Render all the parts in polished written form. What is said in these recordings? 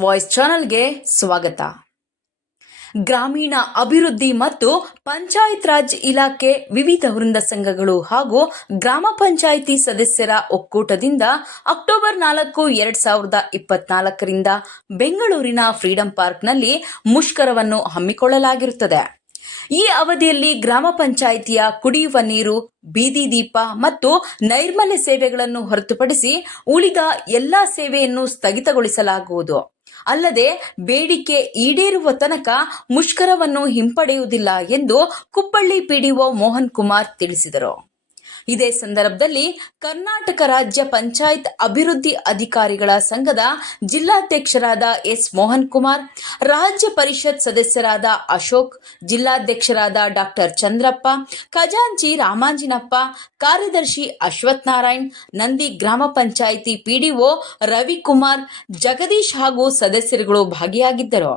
Voice ಚಾನೆಲ್ಗೆ ಸ್ವಾಗತ. ಗ್ರಾಮೀಣ ಅಭಿವೃದ್ಧಿ ಮತ್ತು ಪಂಚಾಯತ್ ರಾಜ್ ಇಲಾಖೆ ವಿವಿಧ ವೃಂದ ಸಂಘಗಳು ಹಾಗೂ ಗ್ರಾಮ ಪಂಚಾಯಿತಿ ಸದಸ್ಯರ ಒಕ್ಕೂಟದಿಂದ ಅಕ್ಟೋಬರ್ 4, 2024ರಿಂದ ಬೆಂಗಳೂರಿನ ಫ್ರೀಡಂ ಪಾರ್ಕ್ನಲ್ಲಿ ಮುಷ್ಕರವನ್ನು ಹಮ್ಮಿಕೊಳ್ಳಲಾಗಿರುತ್ತದೆ. ಈ ಅವಧಿಯಲ್ಲಿ ಗ್ರಾಮ ಪಂಚಾಯಿತಿಯ ಕುಡಿಯುವ ನೀರು, ಬೀದಿ ದೀಪ ಮತ್ತು ನೈರ್ಮಲ್ಯ ಸೇವೆಗಳನ್ನು ಹೊರತುಪಡಿಸಿ ಉಳಿದ ಎಲ್ಲ ಸೇವೆಯನ್ನು ಸ್ಥಗಿತಗೊಳಿಸಲಾಗುವುದು. ಅಲ್ಲದೆ ಬೇಡಿಕೆ ಈಡೇರುವ ತನಕ ಮುಷ್ಕರವನ್ನು ಹಿಂಪಡೆಯುವುದಿಲ್ಲ ಎಂದು ಕುಪ್ಪಳ್ಳಿ ಪಿಡಿಒ ಮೋಹನ್ ಕುಮಾರ್ ತಿಳಿಸಿದರು. ಇದೇ ಸಂದರ್ಭದಲ್ಲಿ ಕರ್ನಾಟಕ ರಾಜ್ಯ ಪಂಚಾಯತ್ ಅಭಿವೃದ್ಧಿ ಅಧಿಕಾರಿಗಳ ಸಂಘದ ಜಿಲ್ಲಾಧ್ಯಕ್ಷರಾದ ಎಸ್ ಮೋಹನ್ ಕುಮಾರ್, ರಾಜ್ಯ ಪರಿಷತ್ ಸದಸ್ಯರಾದ ಅಶೋಕ್, ಜಿಲ್ಲಾಧ್ಯಕ್ಷರಾದ ಡಾಕ್ಟರ್ ಚಂದ್ರಪ್ಪ, ಖಜಾಂಚಿ ರಾಮಾಂಜಿನಪ್ಪ, ಕಾರ್ಯದರ್ಶಿ ಅಶ್ವಥ್ ನಾರಾಯಣ್, ನಂದಿ ಗ್ರಾಮ ಪಂಚಾಯಿತಿ ಪಿಡಿಒ ರವಿಕುಮಾರ್, ಜಗದೀಶ್ ಹಾಗೂ ಸದಸ್ಯರುಗಳು ಭಾಗಿಯಾಗಿದ್ದರು.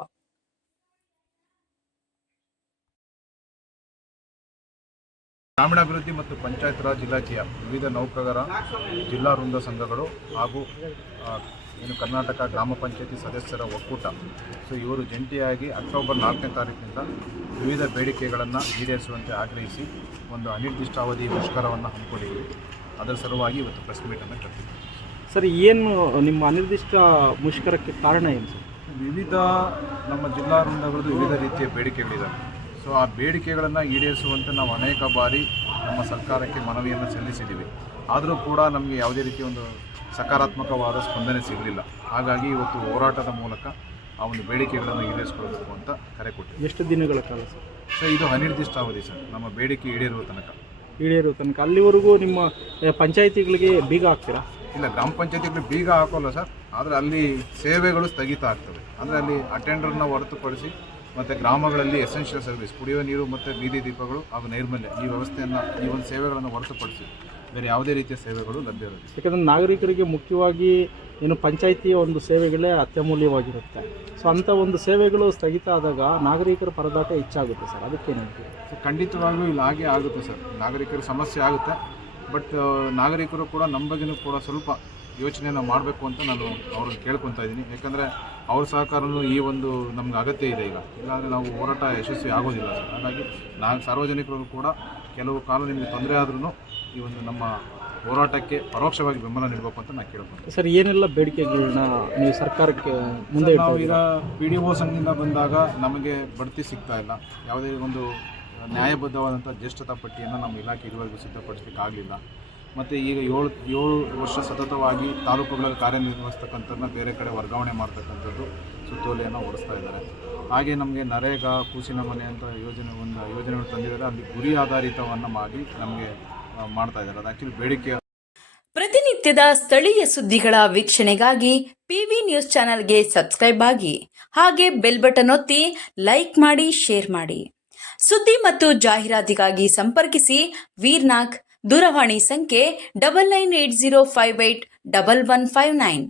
ಗ್ರಾಮೀಣಾಭಿವೃದ್ಧಿ ಮತ್ತು ಪಂಚಾಯತ್ ರಾಜ್ ಇಲಾಖೆಯ ವಿವಿಧ ನೌಕರರ ಜಿಲ್ಲಾ ವೃಂದ ಸಂಘಗಳು ಹಾಗೂ ಕರ್ನಾಟಕ ಗ್ರಾಮ ಪಂಚಾಯತಿ ಸದಸ್ಯರ ಒಕ್ಕೂಟ ಇವರು ಜಂಟಿಯಾಗಿ ಅಕ್ಟೋಬರ್ 4ನೇ ತಾರೀಕಿನಿಂದ ವಿವಿಧ ಬೇಡಿಕೆಗಳನ್ನು ಈಡೇರಿಸುವಂತೆ ಆಗ್ರಹಿಸಿ ಒಂದು ಅನಿರ್ದಿಷ್ಟಾವಧಿ ಮುಷ್ಕರವನ್ನು ಹಮ್ಮಿಕೊಂಡಿದ್ದೀವಿ. ಅದರ ಸಲುವಾಗಿ ಇವತ್ತು ಪ್ರೆಸ್ ಮೀಟನ್ನು ಕರೆದಿದ್ದೀವಿ. ಸರ್, ಏನು ನಿಮ್ಮ ಅನಿರ್ದಿಷ್ಟ ಮುಷ್ಕರಕ್ಕೆ ಕಾರಣ ಏನು ಸರ್? ವಿವಿಧ ನಮ್ಮ ಜಿಲ್ಲಾ ವೃಂದಗಳದ್ದು ವಿವಿಧ ರೀತಿಯ ಬೇಡಿಕೆಗಳಿದ್ದಾವೆ. ಆ ಬೇಡಿಕೆಗಳನ್ನು ಈಡೇರಿಸುವಂತೆ ನಾವು ಅನೇಕ ಬಾರಿ ನಮ್ಮ ಸರ್ಕಾರಕ್ಕೆ ಮನವಿಯನ್ನು ಸಲ್ಲಿಸಿದ್ದೀವಿ. ಆದರೂ ಕೂಡ ನಮಗೆ ಯಾವುದೇ ರೀತಿಯ ಒಂದು ಸಕಾರಾತ್ಮಕವಾದ ಸ್ಪಂದನೆ ಸಿಗಲಿಲ್ಲ. ಹಾಗಾಗಿ ಇವತ್ತು ಹೋರಾಟದ ಮೂಲಕ ಆ ಒಂದು ಬೇಡಿಕೆಗಳನ್ನು ಈಡೇರಿಸಿಕೊಳ್ಳಬೇಕು ಅಂತ ಕರೆ ಕೊಟ್ಟಿದ್ದೀವಿ. ಎಷ್ಟು ದಿನಗಳ ಕಾಲ ಸರ್? ಇದು ಅನಿರ್ದಿಷ್ಟ ಅವಧಿ ಸರ್, ನಮ್ಮ ಬೇಡಿಕೆ ಈಡೇರುವ ತನಕ. ಅಲ್ಲಿವರೆಗೂ ನಿಮ್ಮ ಪಂಚಾಯಿತಿಗಳಿಗೆ ಬೀಗ ಹಾಕ್ತೀರಾ? ಇಲ್ಲ, ಗ್ರಾಮ ಪಂಚಾಯತಿಗಳಿಗೆ ಬೀಗ ಹಾಕೋಲ್ಲ ಸರ್, ಆದರೆ ಅಲ್ಲಿ ಸೇವೆಗಳು ಸ್ಥಗಿತ ಆಗ್ತವೆ. ಅಂದರೆ ಅಲ್ಲಿ ಅಟೆಂಡರ್ನ ಹೊರತುಪಡಿಸಿ ಮತ್ತು ಗ್ರಾಮಗಳಲ್ಲಿ ಎಸೆನ್ಷಿಯಲ್ ಸರ್ವಿಸ್, ಕುಡಿಯುವ ನೀರು ಮತ್ತು ಬೀದಿ ದೀಪಗಳು ಹಾಗೂ ನೈರ್ಮಲ್ಯ ಈ ವ್ಯವಸ್ಥೆಯನ್ನು, ಈ ಒಂದು ಸೇವೆಗಳನ್ನು ಹೊರತುಪಡಿಸಿ ಬೇರೆ ಯಾವುದೇ ರೀತಿಯ ಸೇವೆಗಳು ಲಭ್ಯ ಇರೋದಿಲ್ಲ. ಯಾಕಂದರೆ ನಾಗರಿಕರಿಗೆ ಮುಖ್ಯವಾಗಿ ಏನು ಪಂಚಾಯಿತಿಯ ಒಂದು ಸೇವೆಗಳೇ ಅತ್ಯಮೂಲ್ಯವಾಗಿರುತ್ತೆ. ಅಂಥ ಒಂದು ಸೇವೆಗಳು ಸ್ಥಗಿತ ಆದಾಗ ನಾಗರಿಕರ ಪರದಾಟ ಹೆಚ್ಚಾಗುತ್ತೆ ಸರ್, ಅದಕ್ಕೇನಂತೀವಿ? ಖಂಡಿತವಾಗ್ಲೂ ಇಲ್ಲಿ ಹಾಗೆ ಆಗುತ್ತೆ ಸರ್, ನಾಗರಿಕರ ಸಮಸ್ಯೆ ಆಗುತ್ತೆ. ಬಟ್ ನಾಗರಿಕರು ಕೂಡ ನಮ್ಮ ಬಗ್ಗೆನೂ ಕೂಡ ಸ್ವಲ್ಪ ಯೋಚನೆಯನ್ನು ಮಾಡಬೇಕು ಅಂತ ನಾನು ಅವ್ರನ್ನ ಕೇಳ್ಕೊತಾ ಇದ್ದೀನಿ. ಯಾಕಂದರೆ ಅವ್ರ ಸಹಕಾರನೂ ಈ ಒಂದು ನಮ್ಗೆ ಅಗತ್ಯ ಇದೆ. ಇಲ್ಲಾಂದರೆ ನಾವು ಹೋರಾಟ ಯಶಸ್ವಿ ಆಗೋದಿಲ್ಲ ಸರ್. ಹಾಗಾಗಿ ಸಾರ್ವಜನಿಕರು ಕೂಡ ಕೆಲವು ಕಾಲ ನಿಮಗೆ ತೊಂದರೆ ಆದ್ರೂ ಈ ಒಂದು ನಮ್ಮ ಹೋರಾಟಕ್ಕೆ ಪರೋಕ್ಷವಾಗಿ ಬೆಂಬಲ ನೀಡಬೇಕು ಅಂತ ನಾನು ಕೇಳ್ಕೊತೀನಿ. ಸರ್, ಏನೆಲ್ಲ ಬೇಡಿಕೆಗಳನ್ನ ನೀವು ಸರ್ಕಾರಕ್ಕೆ ಮುಂದೆ? ನಾವು ಈಗ PDO ಸಂಘದಿಂದ ಬಂದಾಗ ನಮಗೆ ಬಡ್ತಿ ಸಿಗ್ತಾ ಇಲ್ಲ. ಯಾವುದೇ ಒಂದು ನ್ಯಾಯಬದ್ಧವಾದಂಥ ಜ್ಯೇಷ್ಠತಾ ಪಟ್ಟಿಯನ್ನು ನಮ್ಮ ಇಲಾಖೆ ಇದುವರೆಗೂ ಸಿದ್ಧಪಡಿಸಲಿಕ್ಕೆ ಆಗಲಿಲ್ಲ. ಮತ್ತು ಈಗ ಏಳು ವರ್ಷ ಸತತವಾಗಿ ತಾಲೂಕುಗಳಲ್ಲಿ ಕಾರ್ಯನಿರ್ವಹಿಸ್ತಕ್ಕಂಥದ್ದನ್ನ ಬೇರೆ ಕಡೆ ವರ್ಗಾವಣೆ ಮಾಡ್ತಕ್ಕಂಥದ್ದು ಸುತ್ತೋಲೆಯನ್ನು ಹೊರಡಿಸ್ತಾ ಇದ್ದಾರೆ. ಹಾಗೆ ನಮಗೆ ನರೇಗಾ, ಕೂಸಿನ ಮನೆ ಅಂತ ಯೋಜನೆಗಳು ತಂದಿದ್ದಾರೆ. ಅಲ್ಲಿ ಗುರಿ ಆಧಾರಿತವನ್ನು ಮಾಡಿ ನಮಗೆ ಮಾಡ್ತಾ ಇದ್ದಾರೆ. ಅದು ಆ್ಯಕ್ಚುಲಿ ಬೇಡಿಕೆ. ಪ್ರತಿನಿತ್ಯದ ಸ್ಥಳೀಯ ಸುದ್ದಿಗಳ ವೀಕ್ಷಣೆಗಾಗಿ PV ನ್ಯೂಸ್ ಚಾನೆಲ್ಗೆ ಸಬ್ಸ್ಕ್ರೈಬ್ ಆಗಿ, ಹಾಗೆ ಬೆಲ್ ಬಟನ್ ಒತ್ತಿ ಲೈಕ್ ಮಾಡಿ, ಶೇರ್ ಮಾಡಿ. ಸುದ್ದಿ ಮತ್ತು ಜಾಹೀರಾತಿಗಾಗಿ ಸಂಪರ್ಕಿಸಿ ವೀರ್ನಾಗ್. ದೂರವಾಣಿ ಸಂಖ್ಯೆ 9980581159.